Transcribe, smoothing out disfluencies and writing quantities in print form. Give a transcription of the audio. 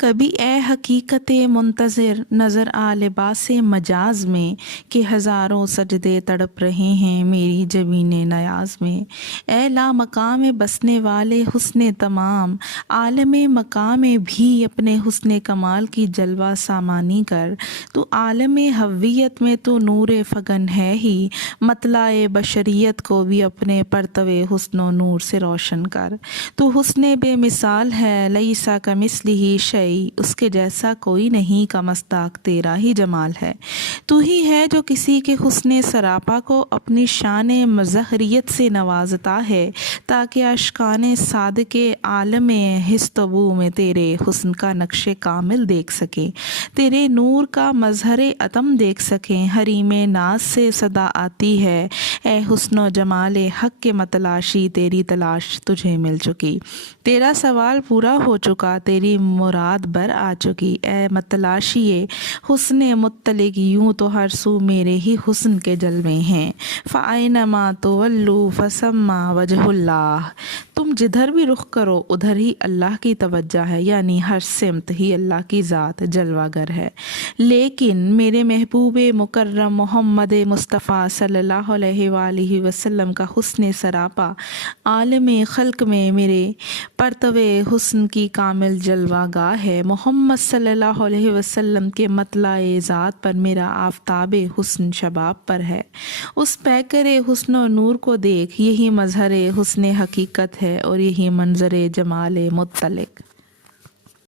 کبھی اے حقیقت منتظر نظر آ لباس مجاز میں کہ ہزاروں سجدے تڑپ رہے ہیں میری جبین نیاز میں۔ اے لا مقام بسنے والے حسن تمام، عالم مقام بھی اپنے حسن کمال کی جلوہ سامانی کر۔ تو عالم ہویت میں تو نور فگن ہے ہی، مطلع بشریت کو بھی اپنے پرتو حسن و نور سے روشن کر۔ تو حسن بے مثال ہے لیسا کمثلہ شیء، اس کے جیسا کوئی نہیں، کا مصداق تیرا ہی جمال ہے۔ تو ہی ہے جو کسی کے حسن سراپا کو اپنی شان مظہریت سے نوازتا ہے تاکہ عاشقان صادق عالم ہست و بو میں تیرے حسن کا نقش کامل دیکھ سکیں، تیرے نور کا مظہر اتم دیکھ سکیں۔ حریم ناز سے صدا آتی ہے اے حسن و جمال حق کے متلاشی، تیری تلاش تجھے مل چکی، تیرا سوال پورا ہو چکا، تیری مراد بر آ چکی۔ اے متلاشی حسن مطلق، یوں تو ہر سو میرے ہی حسن کے جلوے ہیں۔ فَأَيْنَمَا تُوَلُّوا فَثَمَّ وَجْهُ اللّہ، تم جدھر بھی رخ کرو ادھر ہی اللہ کی توجہ ہے، یعنی ہر سمت ہی اللہ کی ذات جلوہ گر ہے۔ لیکن میرے محبوب مکرم محمد مصطفیٰ صلی اللہ علیہ وآلہ وسلم کا حسن سراپا عالم خلق میں میرے پرتو حسن کی کامل جلوہ گاہ ہے۔ محمد صلی اللہ علیہ وسلم کے مطلع ذات پر میرا آفتاب حسن شباب پر ہے۔ اس پیکر حسن و نور کو دیکھ، یہی مظہر حسن حقیقت ہے اور یہی منظر جمال مطلق۔